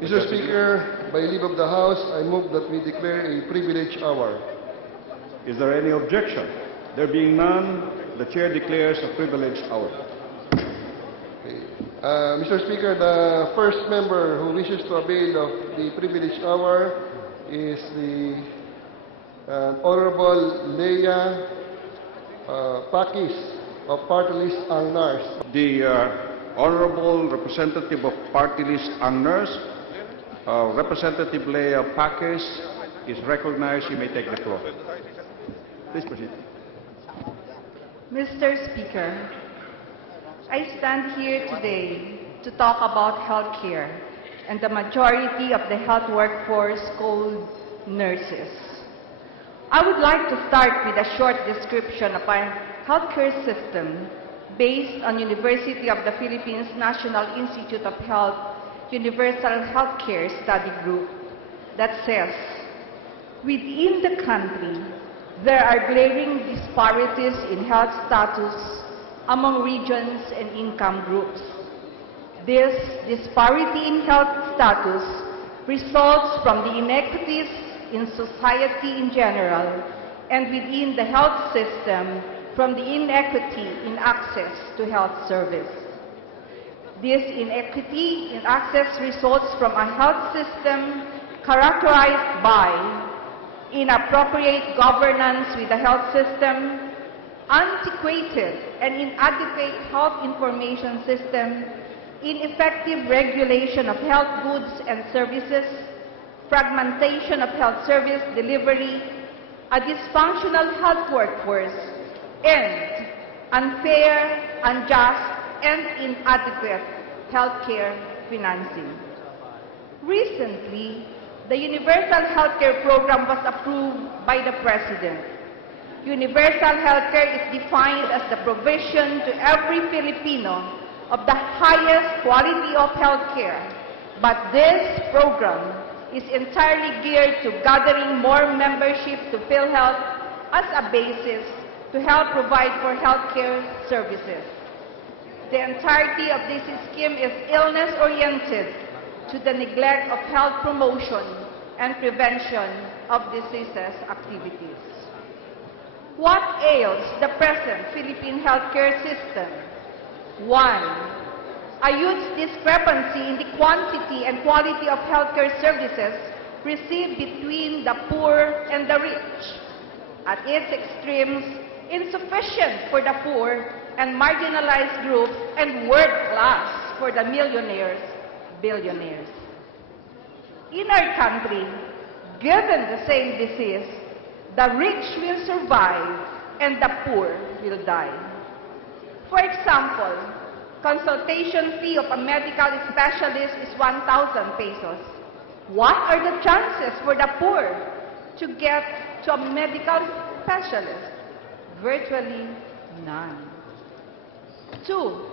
Mr. Speaker, by leave of the House, I move that we declare a privilege hour. Is there any objection? There being none, the Chair declares a privileged hour. Mr. Speaker, the first member who wishes to avail of the privileged hour is the Honorable Leia Pakis of Party List Ang Nars. The Honorable Representative of Party List Ang Nars, Representative Leia Pakis, is recognized. You may take the floor. Please proceed. Mr. Speaker, I stand here today to talk about healthcare and the majority of the health workforce called nurses. I would like to start with a short description of our healthcare system based on University of the Philippines National Institute of Health Universal Healthcare Study Group that says, within the country, there are glaring disparities in health status among regions and income groups. This disparity in health status results from the inequities in society in general and within the health system from the inequity in access to health service. This inequity in access results from a health system characterized by inappropriate governance with the health system, antiquated and inadequate health information system, ineffective regulation of health goods and services, fragmentation of health service delivery, a dysfunctional health workforce, and unfair, unjust, and inadequate healthcare financing. Recently, the Universal Healthcare Program was approved by the President. Universal Healthcare is defined as the provision to every Filipino of the highest quality of healthcare. But this program is entirely geared to gathering more membership to PhilHealth as a basis to help provide for healthcare services. The entirety of this scheme is illness-oriented to the neglect of health promotion and prevention of diseases activities. What ails the present Philippine healthcare system? 1. A huge discrepancy in the quantity and quality of healthcare services received between the poor and the rich. At its extremes, insufficient for the poor and marginalized groups, and world class for the millionaires, billionaires. In our country, given the same disease, the rich will survive and the poor will die. For example, consultation fee of a medical specialist is 1,000 pesos. What are the chances for the poor to get to a medical specialist? Virtually none. 2.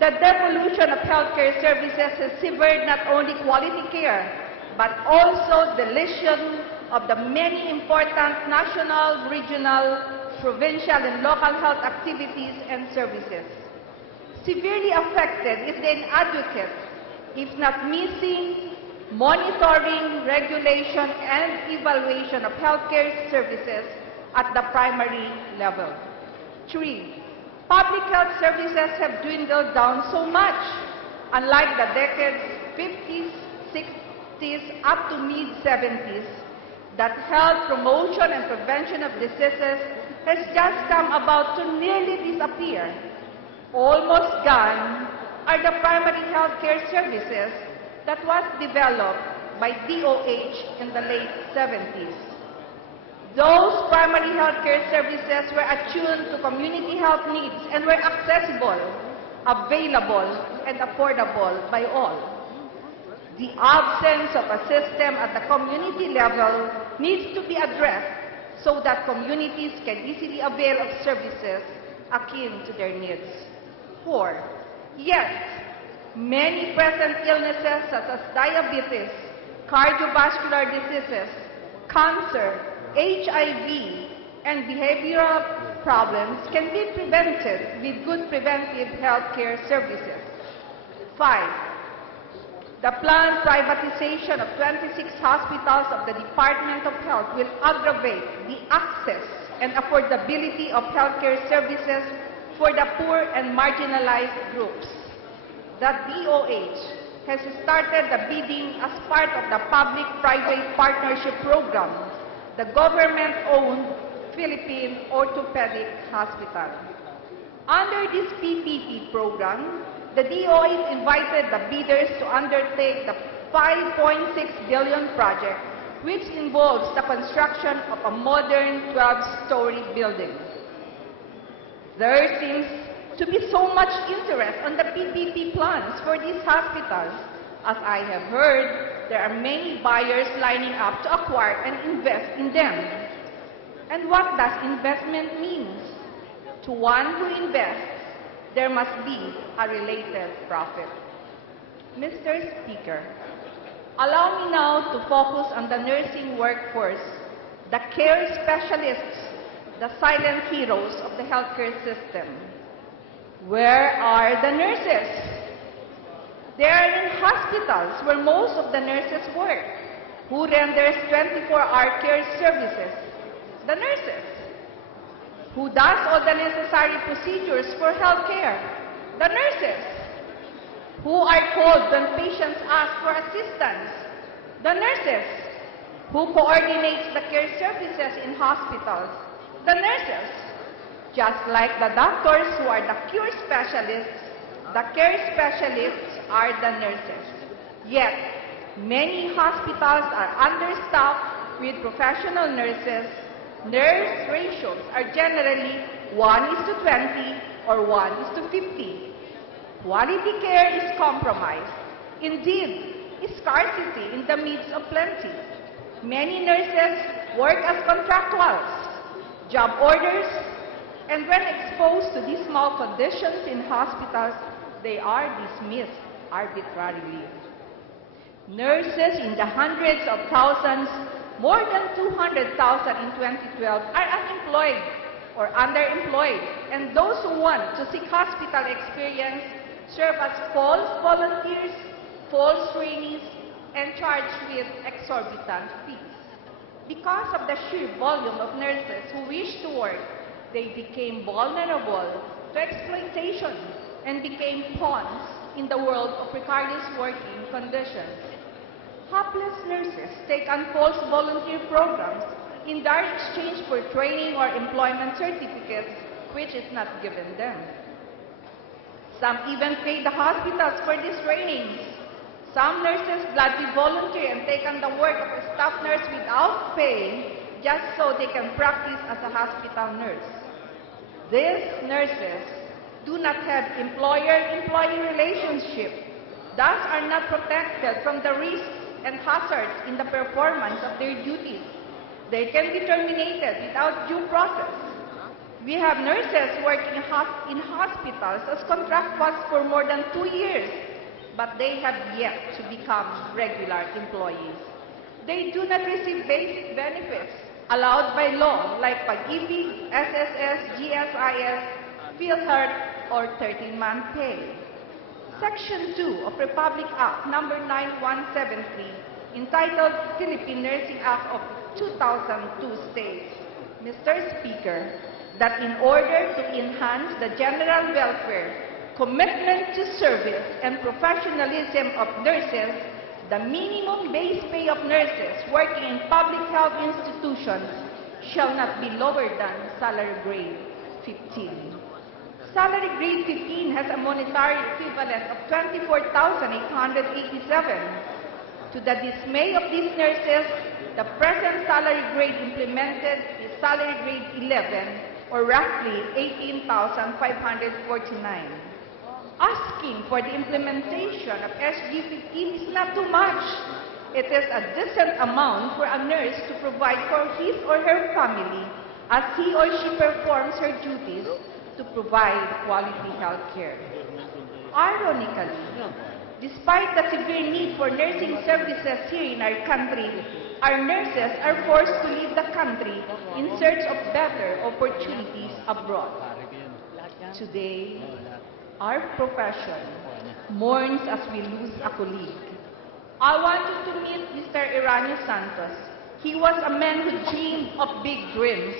The devolution of healthcare services has severed not only quality care, but also deletion of the many important national, regional, provincial, and local health activities and services. Severely affected is the inadequate, if not missing, monitoring, regulation, and evaluation of healthcare services at the primary level. 3. Public health services have dwindled down so much, unlike the decades 50s, 60s, up to mid-70s, that health promotion and prevention of diseases has just come about to nearly disappear. Almost gone are the primary health care services that was developed by DOH in the late 70s. Those primary health care services were attuned to community health needs and were accessible, available, and affordable by all. The absence of a system at the community level needs to be addressed so that communities can easily avail of services akin to their needs. 4. Yet, many present illnesses such as diabetes, cardiovascular diseases, cancer, HIV, and behavioral problems can be prevented with good preventive health care services. 5. The planned privatization of 26 hospitals of the Department of Health will aggravate the access and affordability of healthcare services for the poor and marginalized groups. The DOH has started the bidding as part of the Public-Private Partnership Program, the government-owned Philippine Orthopedic Hospital. Under this PPP program, the DOH invited the bidders to undertake the 5.6 billion project, which involves the construction of a modern 12-story building. There seems to be so much interest on the PPP plans for these hospitals. As I have heard, there are many buyers lining up to acquire and invest in them. And what does investment mean? To one who invests, there must be a related profit. Mr. Speaker, allow me now to focus on the nursing workforce, the care specialists, the silent heroes of the healthcare system. Where are the nurses? They are in hospitals where most of the nurses work. Who renders 24-hour care services? The nurses. Who does all the necessary procedures for health care? The nurses. Who are called when patients ask for assistance? The nurses. Who coordinates the care services in hospitals? The nurses. Just like the doctors who are the cure specialists, the care specialists are the nurses. Yet, many hospitals are understaffed with professional nurses. Nurse ratios are generally 1:20 or 1:50. Quality care is compromised. Indeed, scarcity in the midst of plenty. Many nurses work as contractuals, job orders, and when exposed to these small conditions in hospitals, they are dismissed arbitrarily. Nurses in the hundreds of thousands, more than 200,000 in 2012, are unemployed or underemployed, and those who want to seek hospital experience serve as false volunteers, false trainees, and charged with exorbitant fees. Because of the sheer volume of nurses who wish to work, they became vulnerable to exploitation and became pawns in the world of precarious working conditions. Hapless nurses take on false volunteer programs in direct exchange for training or employment certificates, which is not given them. Some even pay the hospitals for these trainings. Some nurses gladly volunteer and take on the work of a staff nurse without pay, just so they can practice as a hospital nurse. These nurses do not have employer-employee relationship, thus are not protected from the risks and hazards in the performance of their duties. They can be terminated without due process. We have nurses working in hospitals as contractuals for more than 2 years, but they have yet to become regular employees. They do not receive basic benefits allowed by law like Pag-ibig, SSS, GSIS, PhilHealth, or 13-month pay. Section 2 of Republic Act No. 9173, entitled Philippine Nursing Act of 2002 states, Mr. Speaker, that in order to enhance the general welfare, commitment to service, and professionalism of nurses, the minimum base pay of nurses working in public health institutions shall not be lower than salary grade 15. Salary grade 15 has a monetary equivalent of 24,887. To the dismay of these nurses, the present salary grade implemented is salary grade 11, or roughly 18,549. Asking for the implementation of SG 15 is not too much. It is a decent amount for a nurse to provide for his or her family as he or she performs her duties to provide quality health care. Ironically, despite the severe need for nursing services here in our country, our nurses are forced to leave the country in search of better opportunities abroad. Today, our profession mourns as we lose a colleague, I want you to meet Mr. Eranio Santos. He was a man who dreamed of big dreams.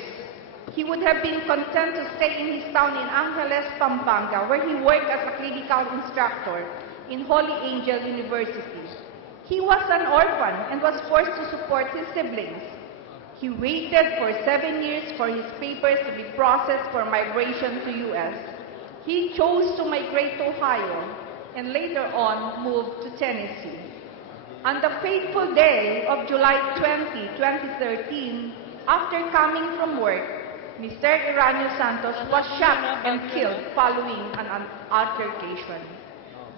He would have been content to stay in his town in Angeles, Pampanga, where he worked as a clinical instructor in Holy Angel University. He was an orphan and was forced to support his siblings. He waited for 7 years for his papers to be processed for migration to U.S. He chose to migrate to Ohio and later on moved to Tennessee. On the fateful day of July 20, 2013, after coming from work, Mr. Eranio Santos was shot and killed following an altercation.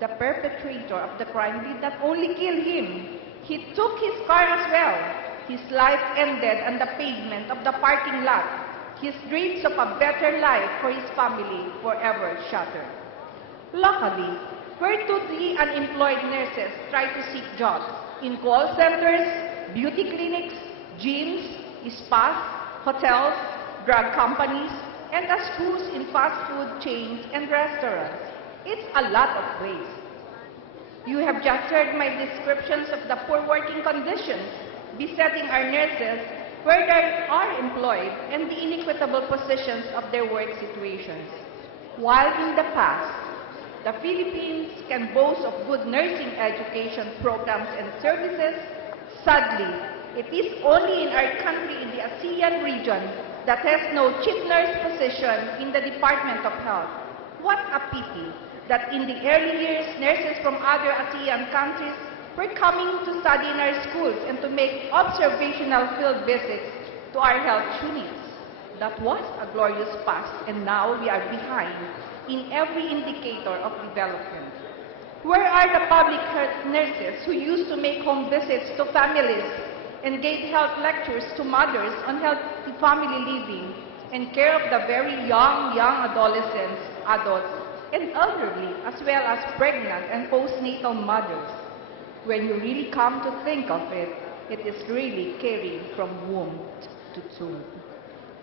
The perpetrator of the crime did not only kill him, he took his car as well. His life ended on the pavement of the parking lot. His dreams of a better life for his family forever shattered. Luckily, where do the unemployed nurses try to seek jobs? In call centers, beauty clinics, gyms, spas, hotels, drug companies, and as crews in fast food chains and restaurants. It's a lot of ways. You have just heard my descriptions of the poor working conditions besetting our nurses where they are employed and the inequitable positions of their work situations. While in the past, the Philippines can boast of good nursing education programs and services, sadly, it is only in our country in the ASEAN region that has no chief nurse position in the Department of Health. What a pity that in the early years, nurses from other ASEAN countries were coming to study in our schools and to make observational field visits to our health units. That was a glorious past, and now we are behind in every indicator of development. Where are the public health nurses who used to make home visits to families and gave health lectures to mothers on healthy family living and care of the very young adolescents, adults, and elderly, as well as pregnant and postnatal mothers? When you really come to think of it, it is really caring from womb to tomb.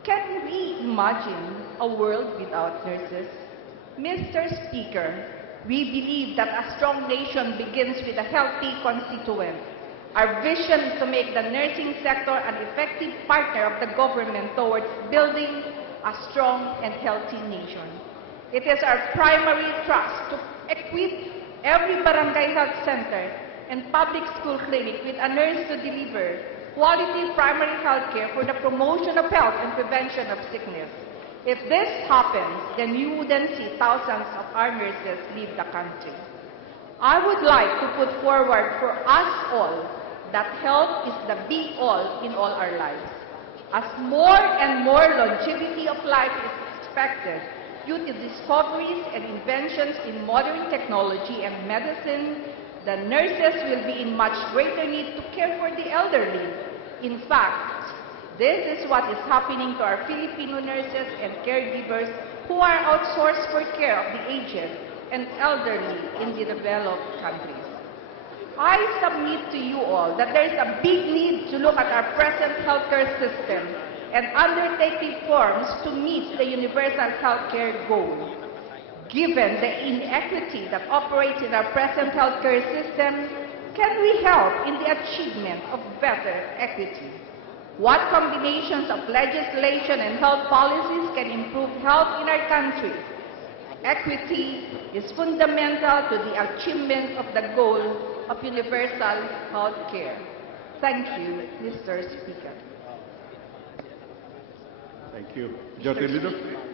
Can we imagine a world without nurses? Mr. Speaker, we believe that a strong nation begins with a healthy constituent. Our vision is to make the nursing sector an effective partner of the government towards building a strong and healthy nation. It is our primary thrust to equip every barangay health center and public school clinic with a nurse to deliver quality primary health care for the promotion of health and prevention of sickness. If this happens, then you wouldn't see thousands of our nurses leave the country. I would like to put forward for us all that health is the be-all in all our lives. As more and more longevity of life is expected due to discoveries and inventions in modern technology and medicine, the nurses will be in much greater need to care for the elderly. In fact, this is what is happening to our Filipino nurses and caregivers who are outsourced for care of the aged and elderly in the developed countries. I submit to you all that there is a big need to look at our present healthcare system and undertake reforms to meet the universal healthcare goal. Given the inequity that operates in our present healthcare system, can we help in the achievement of better equity? What combinations of legislation and health policies can improve health in our country? Equity is fundamental to the achievement of the goal of universal health care. Thank you, Mr. Speaker. Thank you. Majority Leader.